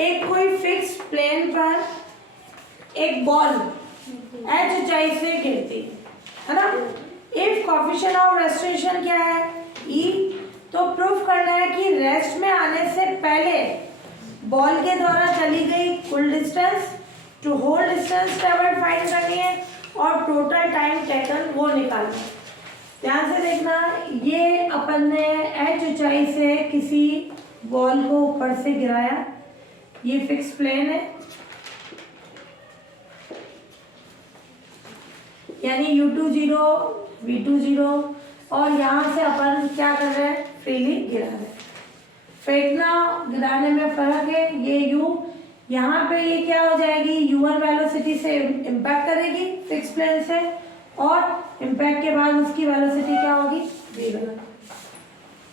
एक कोई fix plane पर एक बॉल h ऊंचाई से गिरती है ना। इफ कोफिशिएंट ऑफ रेस्टेशन क्या है e, तो प्रूफ करना है कि रेस्ट में आने से पहले बॉल के द्वारा चली गई कुल distance to whole distance travelled find करनी है और टोटल टाइम टेकन वो निकालना है। ध्यान से देखना, ये अपन ने h ऊंचाई से किसी बॉल को ऊपर से गिराया, ये फिक्स प्लेन है यानी u2 0 v2 0 और यहाँ से अपन क्या कर रहे हैं, फ्रीली गिरा रहे हैं। फेंकना गिराने में फर्क है, ये u यहाँ पे ये क्या हो जाएगी, u1 वेलोसिटी से इम्पैक्ट करेगी फिक्स प्लेन से और इम्पैक्ट के बाद उसकी वेलोसिटी क्या होगी v1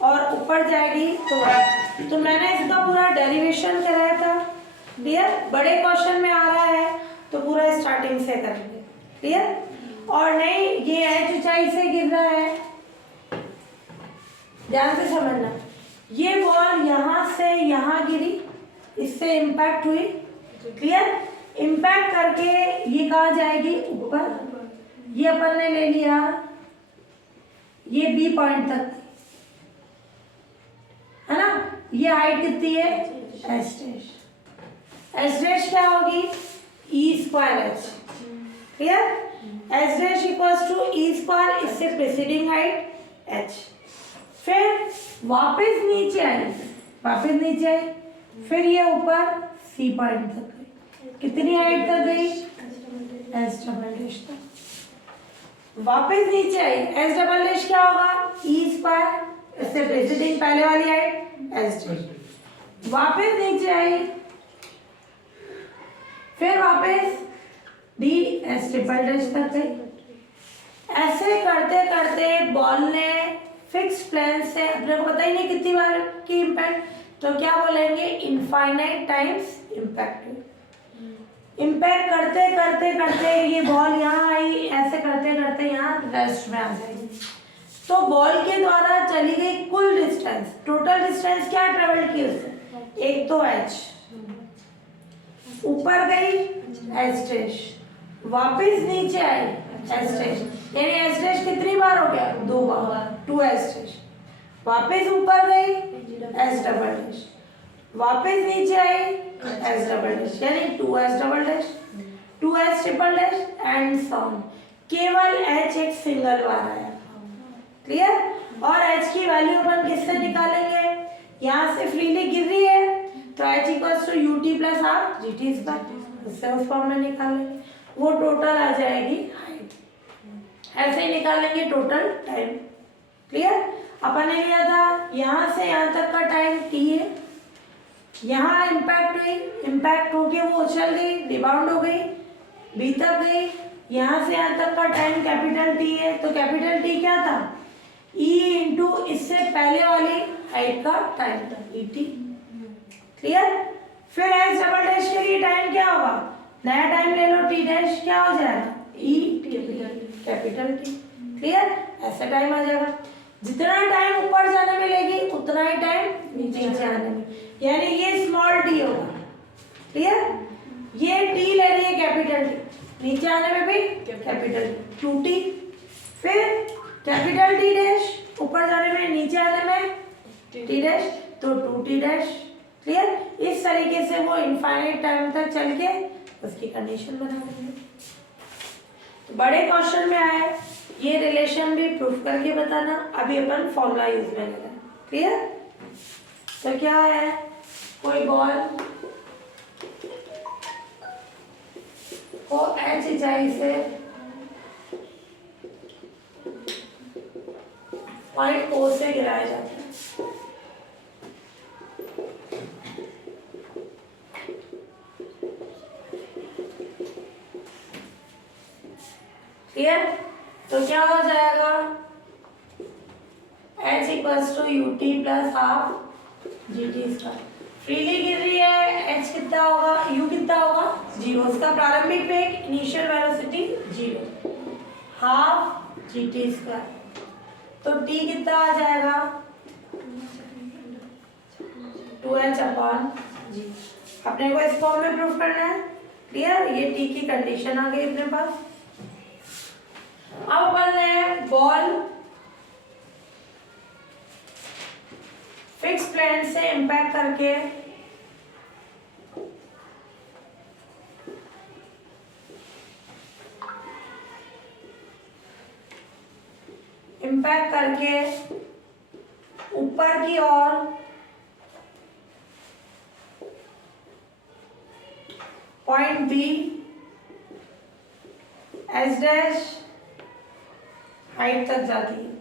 और ऊपर जाएगी। तो मैंने इसका पूरा डेरिवेशन कराया था, क्लियर। बड़े क्वेश्चन में आ रहा है तो पूरा स्टार्टिंग से करेंगे, क्लियर। और नहीं, ये h ऊंचाई से गिर रहा है, ध्यान से समझना। ये बॉल यहाँ से यहाँ गिरी, इससे इम्पैक्ट हुई, क्लियर। इम्पैक्ट करके ये कहाँ जाएगी, ऊपर। ये अपन ने ले लिया ये बी पॉइंट तक, है ना। ये हाइट कितनी है, एच डैश। एच डैश क्या होगी, E square H, clear. H dash equals to E square, इससे प्रीसीडिंग हाइट एच। फिर वापस नीचे आई, फिर ये ऊपर सी पॉइंट तक गई। कितनी हाइट तक गई, एच डबल डैश तक। वापस नीचे आई, एच डबल डैश क्या होगा, ई स्क्वायर, इससे प्रीसीडिंग पहले वाली हाइट एच डैश। वापस नीचे आई, फिर वापस डी एच ट्रिपल डैश तक गई। ऐसे करते करते बॉल ने फिक्स प्लेन से, अपने को पता ही नहीं कितनी बार की इम्पैक्ट, तो क्या बोलेंगे, इनफाइनाइट टाइम्स इम्पैक्ट। इम्पैक्ट करते करते करते ये बॉल यहाँ आई, ऐसे करते करते यहाँ रेस्ट में आ जाएगी। तो बॉल के द्वारा चली गई कुल डिस्टेंस, टोटल डिस्टेंस क्या ट्रेवल की उससे, एक तो h, ऊपर गई h डैश, वापिस नीचे आई h डैश, यानी h डैश कितनी बार हो गया, 2 बार, 2h डैश। वापिस ऊपर गई h डबल डैश, वापिस नीचे आई h डबल डैश, यानी 2h double dash, 2h triple dash and so on. केवल h एक सिंगल बार आया, क्लियर। और h की वैल्यू अपन किससे निकालेंगे, यहाँ से फ्रीली गिर रही है तो h equals to ut plus half gt square, उससे उस फॉर्म में निकालेंगे, वो टोटल आ जाएगी हाइट। ऐसे ही निकालेंगे टोटल टाइम, क्लियर। अपन ने लिया था यहाँ से यहाँ तक का टाइम t है, यहाँ इम्पैक्ट हुई, इम्पैक्ट होके वो उछल गई, रिबाउंड हो गई, b तक गई, यहाँ से यहाँ तक का टाइम कैपिटल T है, तो कैपिटल T क्या था, E इंटू इससे पहले वाली हाइट का टाइम था, ET, क्लियर। फिर एच डबल डैश के लिए टाइम क्या होगा, नया टाइम ले लो, T डैश क्या हो जाएगा, E कैपिटल T, क्लियर। ऐसा टाइम आ जाएगा। जितना टाइम ऊपर जाने में लेगी उतना ही टाइम नीचे आने में, यानी ये स्मॉल t होगा, क्लियर। ये t ले रही है कैपिटल T, नीचे आने में भी कैपिटल 2t, फिर कैपिटल T डैश, ऊपर जाने में नीचे आने में t डैश, तो 2t डैश, क्लियर। इस तरीके से वो इनफाइनाइट टाइम तक चल के उसकी कंडीशन बना देंगे। तो बड़े क्वेश्चन में आया, ये रिलेशन भी प्रूफ करके बताना। अभी अपन फॉर्मूला यूज में लेना, क्लियर। तो क्या है, कोई बॉल को h ऊंचाई से पॉइंट O से गिराया जाता है, क्लियर। तो क्या हो जाएगा, h equals to ut plus half gt square. Freely गिर रही है, h कितना होगा, u कितना होगा, 0, उसका प्रारंभिक वेग initial velocity 0, half gt square. तो t कितना आ जाएगा, 2h अपॉन g। अपने को इस फॉर्म में प्रूफ करना है। क्लियर, ये टी की कंडीशन आ गई अपने पास। अब अपन ने बॉल फिक्स प्लेन से इम्पैक्ट करके ऊपर की ओर point B S dash height तक जाती है।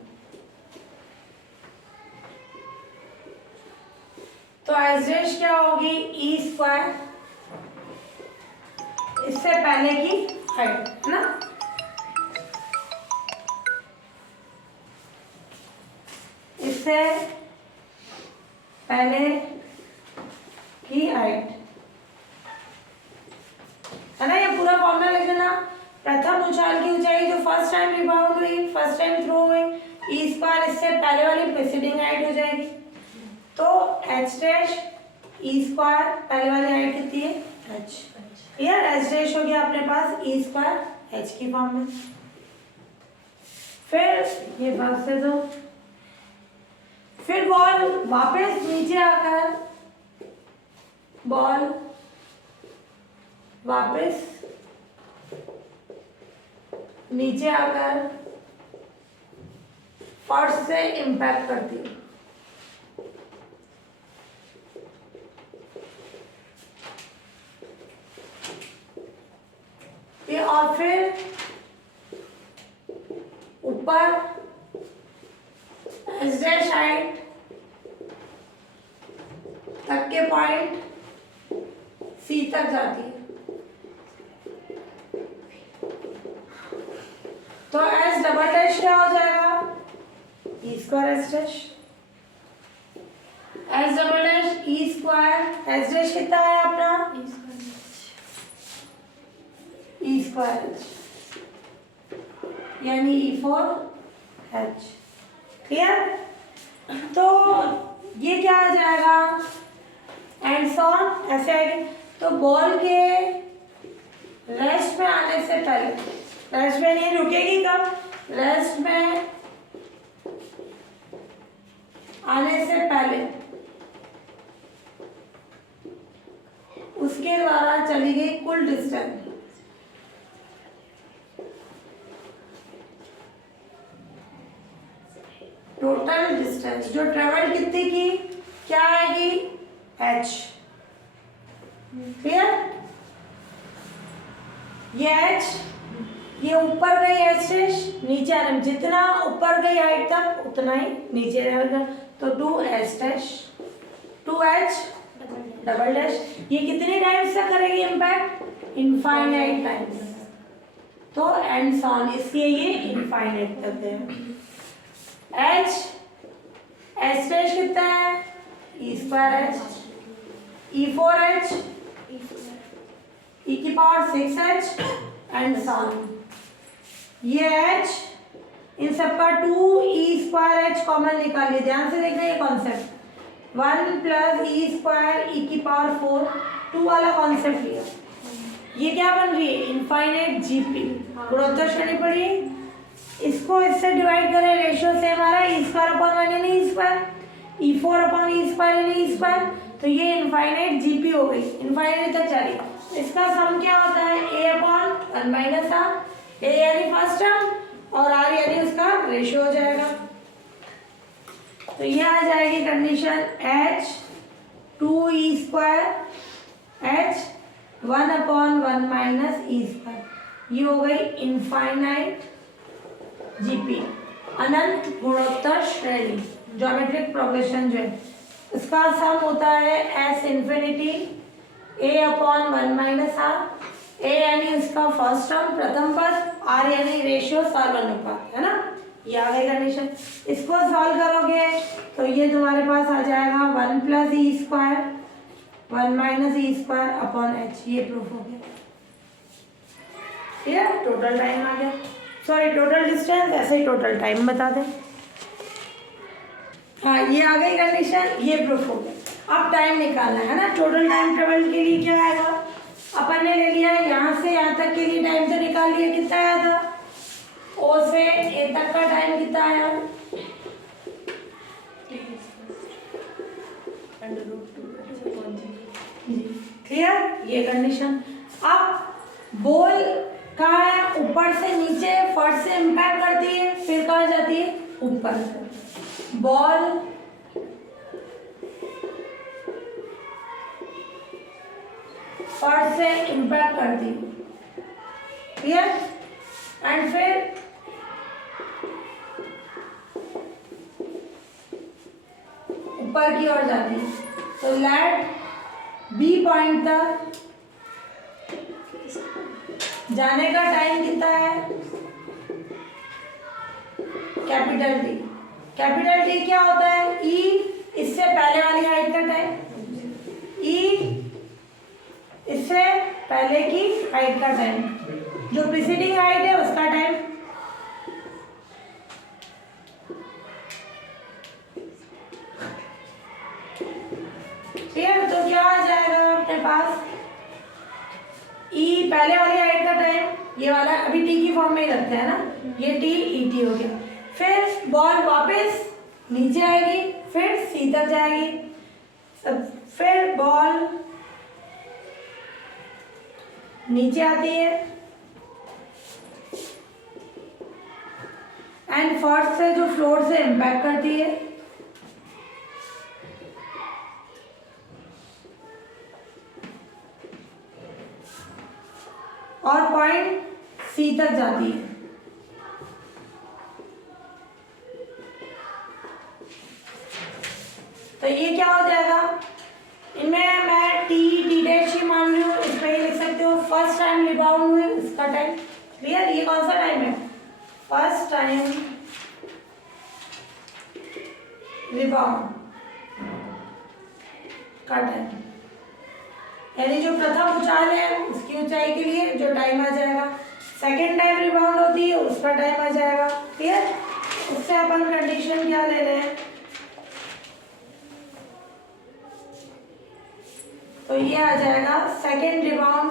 तो एस डैश क्या होगी, ई स्क्वायर, इससे पहले की हाइट है ना, इससे पहले की हाइट है ना। ये पूरा फॉर्मूला लिख लेना। प्रथम उछाल की ऊंचाई जो फर्स्ट टाइम रिबाउंड हुई, फर्स्ट टाइम थ्रो हुई, ई स्क्वायर इससे पहले वाली प्रीसीडिंग हाइट हो जाएगी। तो एच डैश ई स्क्वायर, पहले वाली हाइट कितनी है, एच। क्लियर, एच डैश हो गया अपने पास ई स्क्वायर एच की फॉर्म में। फिर ये भाग से दो, फिर बॉल वापस नीचे आकर, बॉल वापस नीचे आकर फर्श से इम्पैक्ट करती है। ये और फिर ऊपर एस डैश हाइट तक के पॉइंट सी तक जाती है। तो एस डबल डैश क्या हो जाएगा, E square S dash, S double dash E square S dash कितना है अपना, ई स्क्वायर एच, यानी ई फोर एच। क्लियर, तो ये क्या आ जाएगा, एंड सॉन ऐसे आएगी। तो बॉल के रेस्ट में आने से पहले, रेस्ट में नहीं रुकेगी, कब, रेस्ट में आने से पहले उसके द्वारा चली गई कुल डिस्टेंस, टोटल डिस्टेंस जो ट्रेवल कितनी की, क्या आएगी, एच। क्लियर, ये एच, ये ऊपर गई एच डैश, नीचे आ रहा, जितना ऊपर गई हाइट तक उतना ही नीचे रहेगा। तो 2 H dash 2 H double dash, ये कितनी टाइम्स तक करेगी इम्पैक्ट, इनफाइनाइट टाइम्स। तो एंड सॉन, इसलिए ये इनफाइनाइट तक है। एच एच डैश कितना है, ई स्क्वायर एच, ई फोर एच, ई की पावर 6h एंड सॉन। ये h, इन सबका 2 ई स्क्वायर एच कॉमन निकालिए। ध्यान से देखना ये कॉन्सेप्ट, 1 प्लस ई स्क्वायर ई की पावर 4, 2 वाला कॉन्सेप्ट लिया। ये क्या बन रही है, इनफाइनाइट जीपी, गुणोत्तर श्रेणी पढ़ी, इसको इससे डिवाइड करें, रेशियो सेम आ रहा है, ई स्क्वायर अपॉन 1 यानी ई स्क्वायर, ई फोर अपॉन ई स्क्वायर यानी ई स्क्वायर। तो ये इनफाइनाइट जीपी हो गई, इनफाइनाइट तक जा रही। इसका सम क्या होता है, ए अपॉन 1 माइनस आर, ए यानी फर्स्ट टर्म और आर यानी उसका रेशियो हो जाएगा। तो ये आ जाएगी कंडीशन, एच 2 ई square H 1 upon 1 minus E square, ये हो गई इनफाइनाइट जीपी, अनंत गुणोत्तर श्रेणी, ज्योमेट्रिक प्रोग्रेशन जो है इसका सम होता है S infinity A upon 1 minus R, A यानी उसका फर्स्ट टर्म प्रथम पद, आर यानी रेशियो सर्वानुपात, है ना। ये आ गई कंडीशन। इसको सॉल्व करोगे तो ये तुम्हारे पास आ जाएगा 1 plus E square 1 minus E square upon H, ये प्रूफ हो गया। ठीक है, टोटल टाइम आ गया, सॉरी टोटल डिस्टेंस, ऐसे ही टोटल टाइम बता दें। हाँ, ये आ गई कंडीशन, ये प्रूफ हो गया। अब टाइम निकालना है ना, टोटल टाइम ट्रेवल के लिए क्या आएगा, अपन ने ले लिया यहाँ से यहाँ तक के लिए टाइम तो निकाल लिया, कितना आया था, ओ से ए तक का टाइम कितना आया, क्लियर, ये कंडीशन। अब बॉल कहाँ है, ऊपर से नीचे फर्श से इम्पैक्ट करती है, फिर कहाँ जाती है, ऊपर। बॉल फर्श से इम्पैक्ट करती है, क्लियर, एंड फिर ऊपर की ओर जाती है। तो लेट बी पॉइंट तक जाने का टाइम कितना है, कैपिटल टी। कैपिटल टी क्या होता है, ई इससे पहले वाली हाइट का टाइम, ई इससे पहले की हाइट का टाइम, जो प्रीसीडिंग हाइट है उसका टाइम, ठीक। तो क्या आ जाएगा अपने पास, ई पहले वाली हाइट का टाइम, ये वाला अभी टी की फॉर्म में ही रखते हैं ना, ये टी ई टी हो गया। फिर बॉल वापस नीचे आएगी, फिर सी तक जाएगी, फिर बॉल नीचे आती है एंड फर्स्ट से जो फ्लोर से इम्पैक्ट करती है, और पॉइंट सी तक जाती है। तो ये क्या हो जाएगा, इनमें मैं टी टी डैश ही मान रही हूँ, इसमें ये लिख सकते हो फर्स्ट टाइम रिबाउंड हुए उसका टाइम, क्लियर। ये कौन सा टाइम है, फर्स्ट टाइम रिबाउंड का टाइम, यानी जो प्रथम उछाल है उसकी ऊंचाई के लिए जो टाइम आ जाएगा, सेकेंड टाइम रिबाउंड होती है उसका टाइम आ जाएगा, क्लियर। उससे अपन कंडीशन क्या ले रहे हैं, तो ये आ जाएगा सेकेंड रिबाउंड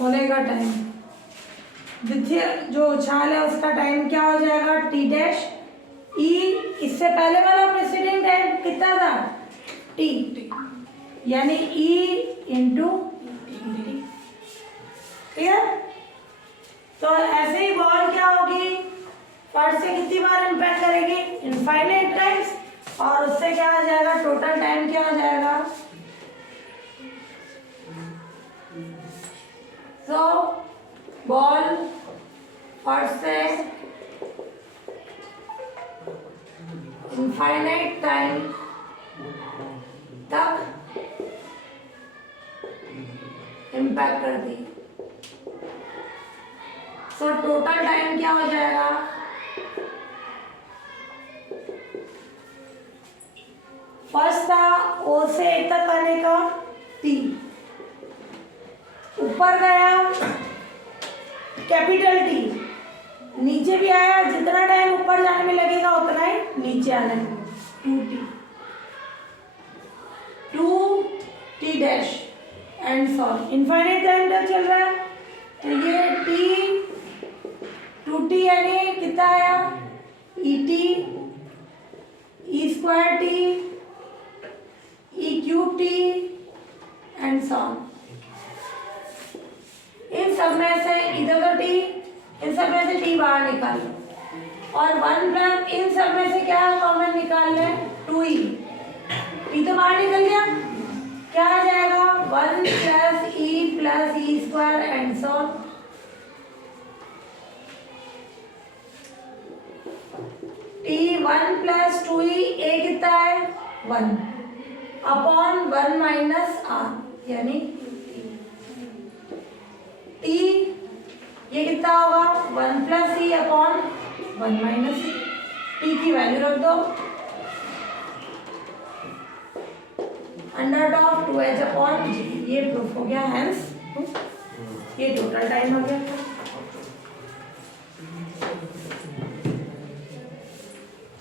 होने का टाइम, द्वितीय जो उछाल है उसका टाइम क्या हो जाएगा, टी डैश, ई इससे पहले वाला प्रेसिडेंट टाइम कितना था, टी, यानी ई इंटू टी, क्लियर। तो ऐसे ही बॉल क्या होगी, फर्स्ट से कितनी बार इम्पैक्ट करेगी, इनफाइनाइट टाइम्स, और उससे क्या आ जाएगा, टोटल टाइम क्या आ जाएगा, तो बॉल फर्स्ट से इनफाइनाइट टाइम तक इम्पैक्ट कर दी, तो टोटल टाइम क्या हो जाएगा, फर्स्ट था ओ से ए तक आने का टी, ऊपर गया कैपिटल टी, नीचे भी आया, जितना टाइम ऊपर जाने में लगेगा उतना ही नीचे आने में, two T dash and sorry, infinite time तक चल रहा है। तो ये टी टू टी यानी कितना आया, E T, E square T, E cube T and so on. इन सब में से इधर तो टी, इन सब में से टी बाहर निकाल लो, और वन प्लस इन सब में से क्या कॉमन निकाल लें, टू ई, टी तो बाहर निकल गया, क्या आ जाएगा, one plus E square and so on. T one plus two E, A कितना है, one, upon one minus R, यानी टी ये कितना होगा, one plus E upon one minus E, T की वैल्यू रख दो, अंडर ऑफ 2h अपॉन जी, ये प्रूफ हो गया, हेंस ये टोटल टाइम हो गया। सकते हैं।